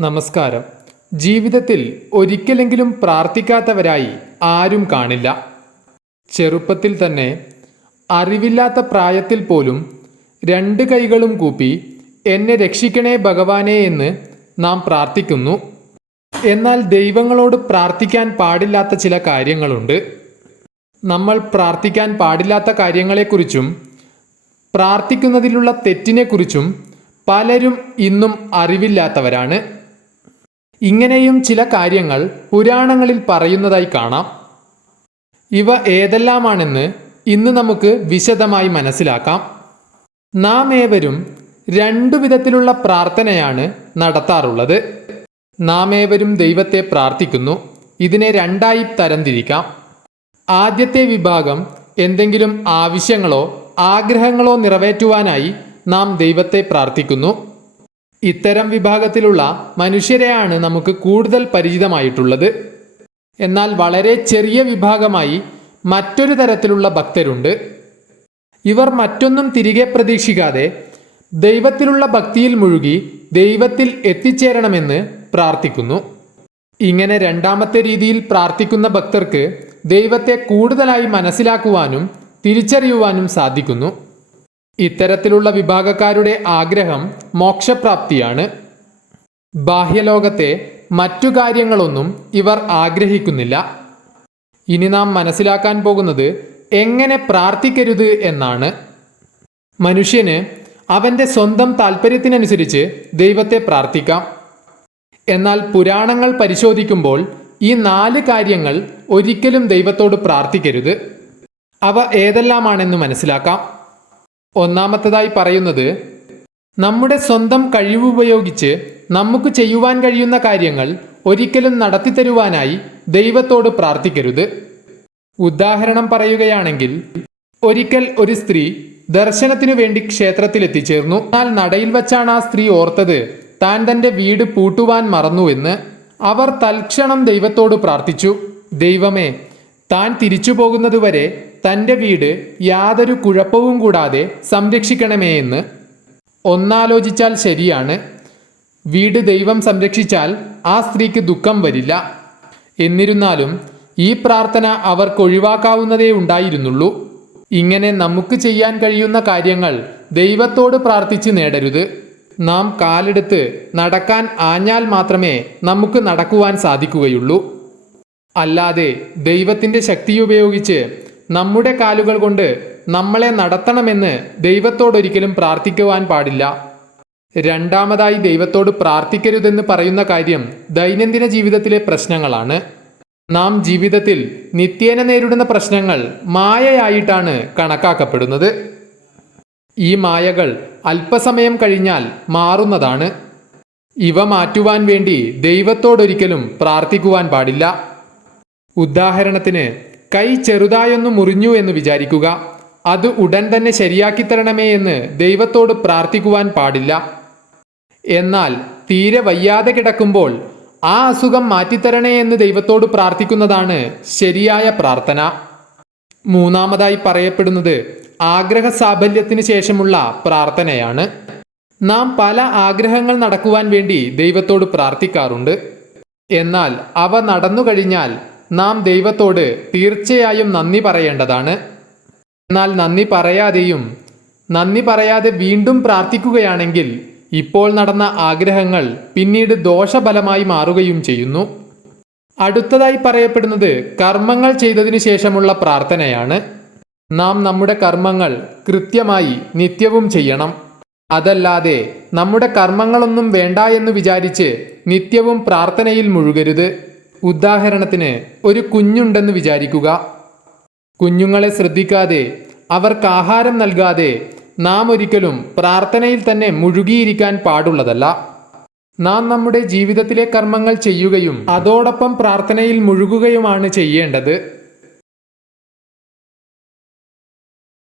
നമസ്കാരം. ജീവിതത്തിൽ ഒരിക്കലെങ്കിലും പ്രാർത്ഥിക്കാത്തവരായി ആരും കാണില്ല. ചെറുപ്പത്തിൽ തന്നെ അറിവില്ലാത്ത പ്രായത്തിൽ പോലും രണ്ട് കൈകളും കൂപ്പി എന്നെ രക്ഷിക്കണേ ഭഗവാനേ എന്ന് നാം പ്രാർത്ഥിക്കുന്നു. എന്നാൽ ദൈവങ്ങളോട് പ്രാർത്ഥിക്കാൻ പാടില്ലാത്ത ചില കാര്യങ്ങളുണ്ട്. നമ്മൾ പ്രാർത്ഥിക്കാൻ പാടില്ലാത്ത കാര്യങ്ങളെക്കുറിച്ചും പ്രാർത്ഥിക്കുന്നതിലുള്ള തെറ്റിനെക്കുറിച്ചും പലരും ഇന്നും അറിവില്ലാത്തവരാണ്. ഇങ്ങനെയും ചില കാര്യങ്ങൾ പുരാണങ്ങളിൽ പറയുന്നതായി കാണാം. ഇവ ഏതെല്ലാമാണെന്ന് ഇന്ന് നമുക്ക് വിശദമായി മനസ്സിലാക്കാം. നാം ഏവരും രണ്ടു വിധത്തിലുള്ള പ്രാർത്ഥനയാണ് നടത്താറുള്ളത്. നാം ഏവരും ദൈവത്തെ പ്രാർത്ഥിക്കുന്നു. ഇതിനെ രണ്ടായി തരംതിരിക്കാം. ആദ്യത്തെ വിഭാഗം എന്തെങ്കിലും ആവശ്യങ്ങളോ ആഗ്രഹങ്ങളോ നിറവേറ്റുവാനായി നാം ദൈവത്തെ പ്രാർത്ഥിക്കുന്നു. ഇത്തരം വിഭാഗത്തിലുള്ള മനുഷ്യരെയാണ് നമുക്ക് കൂടുതൽ പരിചിതമായിട്ടുള്ളത്. എന്നാൽ വളരെ ചെറിയ വിഭാഗമായി മറ്റൊരു തരത്തിലുള്ള ഭക്തരുണ്ട്. ഇവർ മറ്റൊന്നും തിരികെ പ്രതീക്ഷിക്കാതെ ദൈവത്തിലുള്ള ഭക്തിയിൽ മുഴുകി ദൈവത്തിൽ എത്തിച്ചേരണമെന്ന് പ്രാർത്ഥിക്കുന്നു. ഇങ്ങനെ രണ്ടാമത്തെ രീതിയിൽ പ്രാർത്ഥിക്കുന്ന ഭക്തർക്ക് ദൈവത്തെ കൂടുതലായി മനസ്സിലാക്കുവാനും തിരിച്ചറിയുവാനും സാധിക്കുന്നു. ഇത്തരത്തിലുള്ള വിഭാഗക്കാരുടെ ആഗ്രഹം മോക്ഷപ്രാപ്തിയാണ്. ബാഹ്യലോകത്തെ മറ്റു കാര്യങ്ങളൊന്നും ഇവർ ആഗ്രഹിക്കുന്നില്ല. ഇനി നാം മനസ്സിലാക്കാൻ പോകുന്നത് എങ്ങനെ പ്രാർത്ഥിക്കരുത് എന്നാണ്. മനുഷ്യന് അവന്റെ സ്വന്തം താല്പര്യത്തിനനുസരിച്ച് ദൈവത്തെ പ്രാർത്ഥിക്കാം. എന്നാൽ പുരാണങ്ങൾ പരിശോധിക്കുമ്പോൾ ഈ നാല് കാര്യങ്ങൾ ഒരിക്കലും ദൈവത്തോട് പ്രാർത്ഥിക്കരുത്. അവ ഏതെല്ലാമാണെന്ന് മനസ്സിലാക്കാം. ഒന്നാമത്തതായി പറയുന്നത് നമ്മുടെ സ്വന്തം കഴിവുപയോഗിച്ച് നമുക്ക് ചെയ്യുവാൻ കഴിയുന്ന കാര്യങ്ങൾ ഒരിക്കലും നടത്തിത്തരുവാനായി ദൈവത്തോട് പ്രാർത്ഥിക്കരുത്. ഉദാഹരണം പറയുകയാണെങ്കിൽ ഒരിക്കൽ ഒരു സ്ത്രീ ദർശനത്തിനു വേണ്ടി ക്ഷേത്രത്തിൽ എത്തിച്ചേർന്നു എന്നാൽ നടയിൽ വച്ചാണ് ആ സ്ത്രീ ഓർത്തത് താൻ തന്റെ വീട് പൂട്ടുവാൻ മറന്നുവെന്ന് അവർ തൽക്ഷണം ദൈവത്തോട് പ്രാർത്ഥിച്ചു ദൈവമേ താൻ തിരിച്ചു പോകുന്നതുവരെ തന്റെ വീട് യാതൊരു കുഴപ്പവും കൂടാതെ സംരക്ഷിക്കണമേ എന്ന് ഒന്നാലോചിച്ചാൽ ശരിയാണ്. വീട് ദൈവം സംരക്ഷിച്ചാൽ ആ സ്ത്രീക്ക് ദുഃഖം വരില്ല. എന്നിരുന്നാലും ഈ പ്രാർത്ഥന അവർക്ക് ഒഴിവാക്കാവുന്നതേ ഉണ്ടായിരുന്നുള്ളൂ. ഇങ്ങനെ നമുക്ക് ചെയ്യാൻ കഴിയുന്ന കാര്യങ്ങൾ ദൈവത്തോട് പ്രാർത്ഥിച്ച് നേടരുത്. നാം കാലെടുത്ത് നടക്കാൻ ആഞ്ഞാൽ മാത്രമേ നമുക്ക് നടക്കുവാൻ സാധിക്കുകയുള്ളൂ. അല്ലാതെ ദൈവത്തിന്റെ ശക്തി ഉപയോഗിച്ച് നമ്മുടെ കാലുകൾ കൊണ്ട് നമ്മളെ നടത്തണമെന്ന് ദൈവത്തോടൊരിക്കലും പ്രാർത്ഥിക്കുവാൻ പാടില്ല. രണ്ടാമതായി ദൈവത്തോട് പ്രാർത്ഥിക്കരുതെന്ന് പറയുന്ന കാര്യം ദൈനംദിന ജീവിതത്തിലെ പ്രശ്നങ്ങളാണ്. നാം ജീവിതത്തിൽ നിത്യേന നേരിടുന്ന പ്രശ്നങ്ങൾ മായയായിട്ടാണ് കണക്കാക്കപ്പെടുന്നത്. ഈ മായകൾ അല്പസമയം കഴിഞ്ഞാൽ മാറുന്നതാണ്. ഇവ മാറ്റുവാൻ വേണ്ടി ദൈവത്തോടൊരിക്കലും പ്രാർത്ഥിക്കുവാൻ പാടില്ല. ഉദാഹരണത്തിന് കൈ ചെറുതായൊന്ന് മുറിഞ്ഞു എന്ന് വിചാരിക്കുക. അത് ഉടൻ തന്നെ ശരിയാക്കി തരണമേ എന്ന് ദൈവത്തോട് പ്രാർത്ഥിക്കുവാൻ പാടില്ല. എന്നാൽ തീരെ വയ്യാതെ കിടക്കുമ്പോൾ ആ അസുഖം മാറ്റിത്തരണേ എന്ന് ദൈവത്തോട് പ്രാർത്ഥിക്കുന്നതാണ് ശരിയായ പ്രാർത്ഥന. മൂന്നാമതായി പറയപ്പെടുന്നത് ആഗ്രഹ സാഫല്യത്തിന് ശേഷമുള്ള പ്രാർത്ഥനയാണ്. നാം പല ആഗ്രഹങ്ങൾ നടക്കുവാൻ വേണ്ടി ദൈവത്തോട് പ്രാർത്ഥിക്കാറുണ്ട്. എന്നാൽ അവ നടന്നു കഴിഞ്ഞാൽ നാം ദൈവത്തോട് തീർച്ചയായും നന്ദി പറയേണ്ടതാണ്. എന്നാൽ നന്ദി പറയാതെയും നന്ദി പറയാതെ വീണ്ടും പ്രാർത്ഥിക്കുകയാണെങ്കിൽ ഇപ്പോൾ നടന്ന ആഗ്രഹങ്ങൾ പിന്നീട് ദോഷഫലമായി മാറുകയും ചെയ്യുന്നു. അടുത്തതായി പറയപ്പെടുന്നത് കർമ്മങ്ങൾ ചെയ്തതിനു ശേഷമുള്ള പ്രാർത്ഥനയാണ്. നാം നമ്മുടെ കർമ്മങ്ങൾ കൃത്യമായി നിത്യവും ചെയ്യണം. അതല്ലാതെ നമ്മുടെ കർമ്മങ്ങളൊന്നും വേണ്ട എന്ന് വിചാരിച്ച് നിത്യവും പ്രാർത്ഥനയിൽ മുഴുകരുത്. ഉദാഹരണത്തിന് ഒരു കുഞ്ഞുണ്ടെന്ന് വിചാരിക്കുക. കുഞ്ഞുങ്ങളെ ശ്രദ്ധിക്കാതെ അവർക്ക് ആഹാരം നൽകാതെ നാം ഒരിക്കലും പ്രാർത്ഥനയിൽ തന്നെ മുഴുകിയിരിക്കാൻ പാടുള്ളതല്ല. നാം നമ്മുടെ ജീവിതത്തിലെ കർമ്മങ്ങൾ ചെയ്യുകയും അതോടൊപ്പം പ്രാർത്ഥനയിൽ മുഴുകുകയുമാണ് ചെയ്യേണ്ടത്.